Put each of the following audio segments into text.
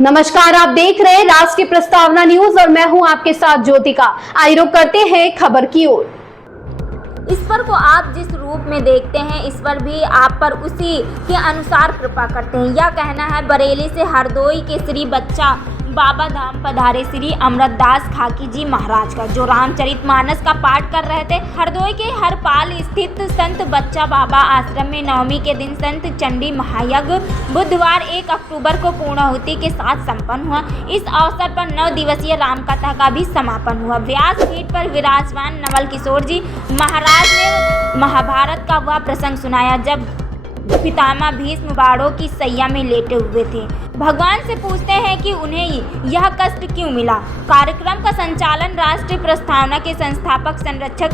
नमस्कार, आप देख रहे हैं राष्ट्रीय प्रस्तावना न्यूज और मैं हूं आपके साथ ज्योतिका। आइए रुक करते हैं खबर की ओर। ईश्वर को आप जिस रूप में देखते हैं, ईश्वर भी आप पर उसी के अनुसार कृपा करते हैं। यह कहना है बरेली से हरदोई के श्री बच्चा बाबा धाम पधारे श्री अमृतदास खाकी जी महाराज का, जो रामचरितमानस का पाठ कर रहे थे। हरदोई के हरपाल स्थित संत बच्चा बाबा आश्रम में नवमी के दिन संत चंडी महायज्ञ बुधवार 1 अक्टूबर को पूर्णाहुति के साथ संपन्न हुआ। इस अवसर पर 9 दिवसीय रामकथा का भी समापन हुआ। व्यासपीठ पर विराजमान नवल किशोर जी महाराज ने महाभारत का वह प्रसंग सुनाया जब पितामह भीष्म बाणों की सैया में लेटे हुए थे। भगवान से पूछते हैं कि उन्हें यह कष्ट क्यों मिला। कार्यक्रम का संचालन राष्ट्रीय प्रस्तावना के संस्थापक संरक्षक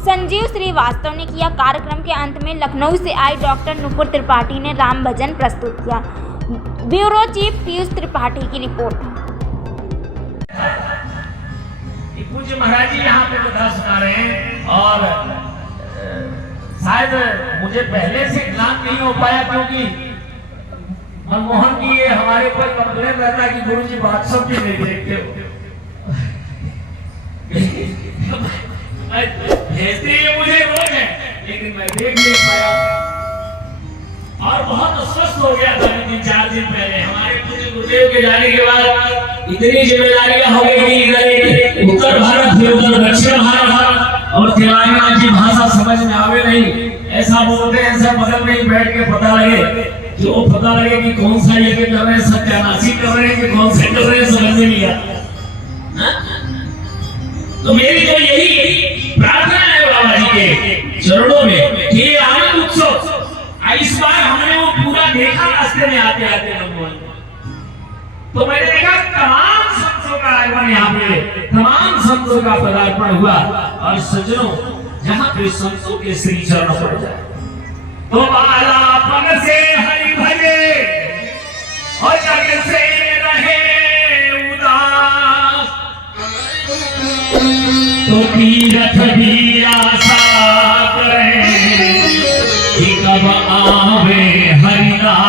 संजीव श्रीवास्तव ने किया। कार्यक्रम के अंत में लखनऊ से आई डॉक्टर नुपुर त्रिपाठी ने राम भजन प्रस्तुत किया। ब्यूरो चीफ पीयूष त्रिपाठी की रिपोर्ट। पूज्य महाराज जी यहाँ पे कथा सुना रहे हैं और शायद मुझे पहले से ज्ञान नहीं हो पाया, क्योंकि मनमोहन जी ये हमारे ऊपर कंप्लेन रहता है कि गुरु जी बादशाह भी नहीं देखते हो। भेजते ये मुझे रोज है, लेकिन मैं देख नहीं पाया और बहुत अस्वस्थ हो गया था 3-4 दिन पहले। हमारे पूज्य गुरुदेव के जाने के बाद इतनी जिम्मेदारियां हो गई कि उत्तर भारत फिर उधर दक्षिण भारत और तेलंगाना की भाषा समझ में आवे नहीं। ऐसा बोलते हैं, ऐसा बगल में ही बैठ के पता लगे कि कौन सा ये कर रहे हैं, सत्यानाशी कर रहे हैं कि कौन से कर रहे हैं, समझ में नहीं आता। तो मेरी तो यही प्रार्थना है बाबा जी के चरणों में कि आनंद उत्सव इस बार हमने वो पूरा देखा रास्ते में आते आते मनमोहन। तो मैंने देखा तमाम संतों का आगमन, यहाँ पे तमाम संतों का पदार्पण हुआ और सज्जनों जहाँ पे संतों के श्री चरण पड़ जाए तो बालापन से हरि भजे और जग से रहे उदास, तो तीरथ भी आशा करें कि कब आवे हरिदास।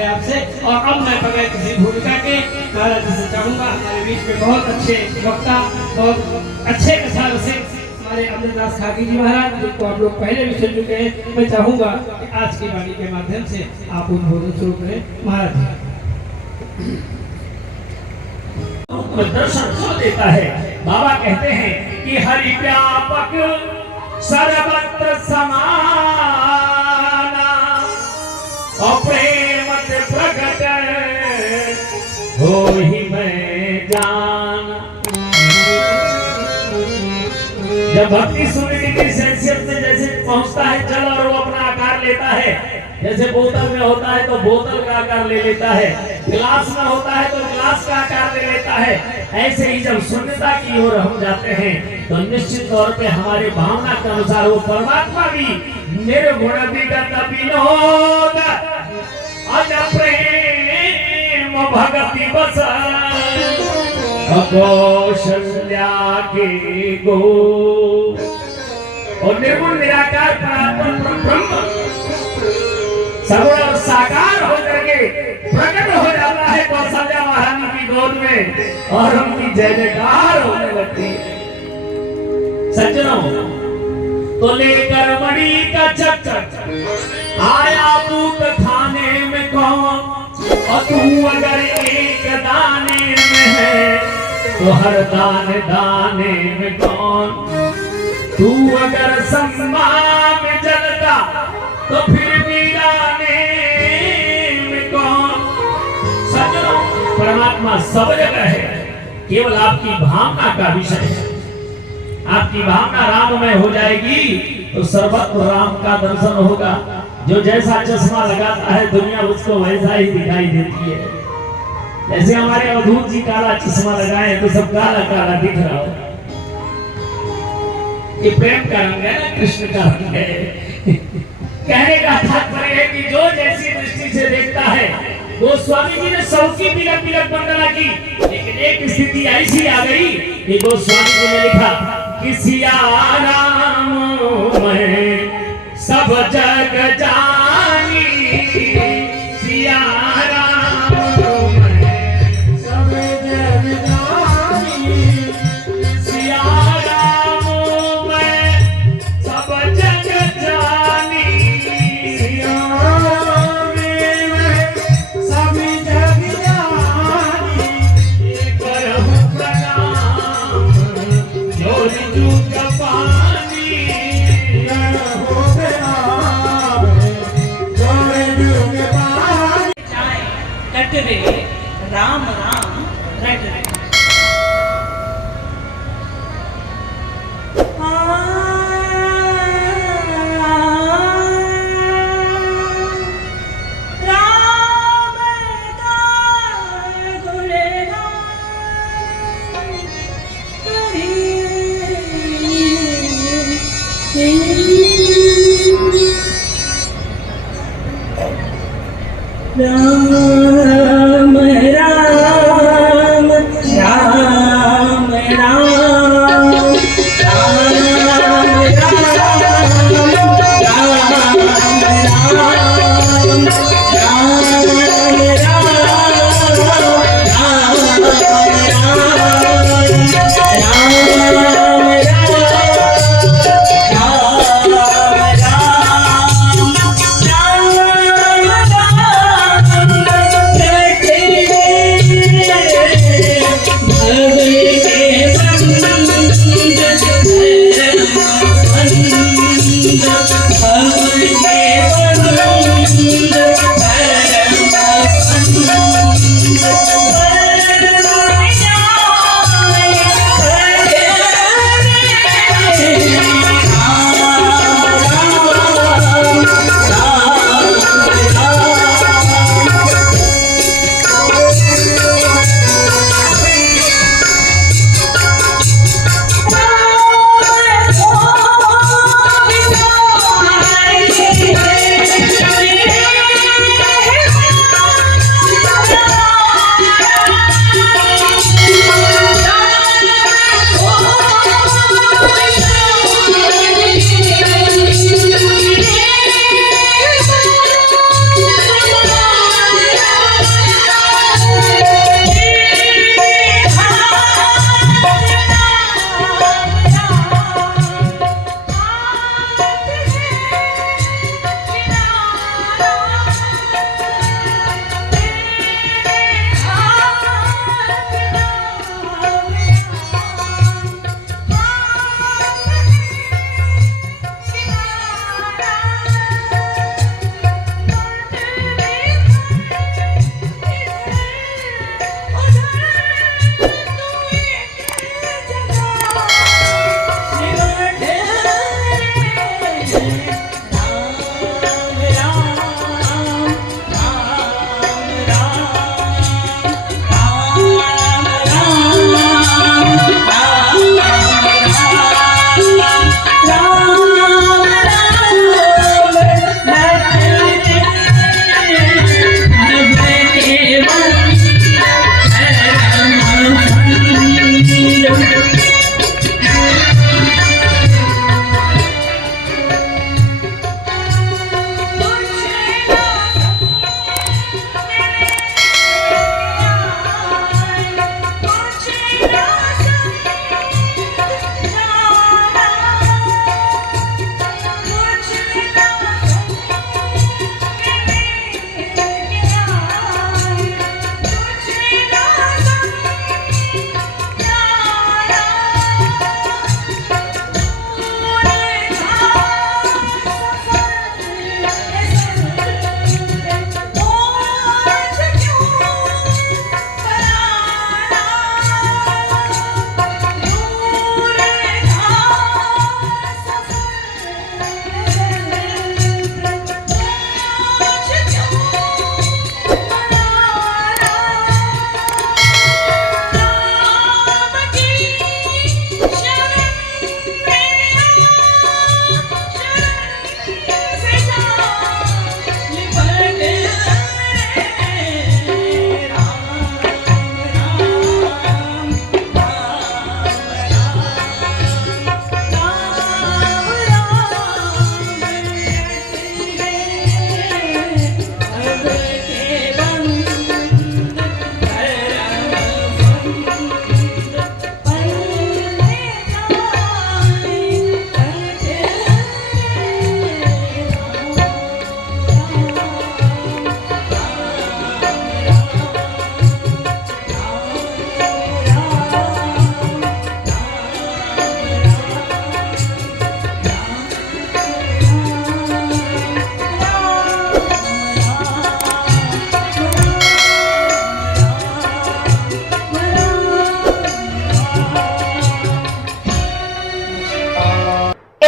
आपसे और अब मैं बगैर किसी भूमिका के महाराज जी से चाहूंगा, हमारे बीच में बहुत अच्छे वक्ता, बहुत अच्छे कथा रसिक हमारे अमृतदास खाकी जी महाराज, जिनको आप लोग पहले भी सुन चुके हैं। मैं चाहूंगा कि आज की वाणी के माध्यम से आप उद्बोधन शुरू करें। महाराज दर्शन खो देता है। बाबा कहते हैं कि हरि व्यापक सर्वत्र समाना और प्रेम प्रकट हो ही मैं जान। जब भक्ति सुनने की सेंसियत में जैसे पहुंचता है जल और वो अपना आकार लेता है, जैसे बोतल में होता है तो बोतल का आकार ले लेता है, गिलास में होता है तो गिलास का आकार ले लेता है। ऐसे ही जब शून्यता की ओर हम जाते हैं तो निश्चित तौर पे हमारे भावना के अनुसार वो परमात्मा भी निर्गुण विगत विनोद अज प्रेम भगति बस कौशल्या के गो। और निर्गुण निराकार परमात्मा ब्रह्म सगुण और साकार होकर के प्रकट हो जाता है कौशल्या महारानी की गोद में और उनकी जय जयकार होने लगती है। सज्जनों, तो लेकर मणि का चक्कर आया दूत खाने में कौन, और तू अगर एक दाने में है तो हर दाने दाने में कौन, तू अगर सम्मा में जलता तो फिर वीराने में कौन। सज्जनों, परमात्मा सब जगह है, केवल आपकी भावना का विषय है। आपकी भावना राममय हो जाएगी तो सर्वत्र राम का दर्शन होगा। जो जैसा चश्मा लगाता है दुनिया उसको वैसा ही दिखाई देती है। जैसे हमारे अवधूत जी काला चश्मा लगाए तो सब काला काला दिख रहा हो। ये प्रेम का रंग है ना, कृष्ण का रंग है। कहने का तात्पर्य है कि जो जैसी दृष्टि से देखता है, गोस्वामी जी ने सबकी बिलक बिलक वंदना की, लेकिन एक स्थिति ऐसी आ गई कि गोस्वामी जी ने लिखा कि सिया राम मैं सब जग जानी, सिया राम मैं सब जग जानी, सिया राम मैं सब जग जानी, सिया राम मैं सब जग जानी, ये करहु प्रणाम जोरी जूझ पानी, हो प्रणाम जोरी जूझ पानी। कटरे राम राम रटरे। राम का गुणगान राम राम राम राम राम राम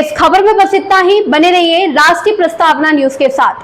इस खबर में बस इतना ही। बने रहिए राष्ट्रीय प्रस्तावना न्यूज के साथ।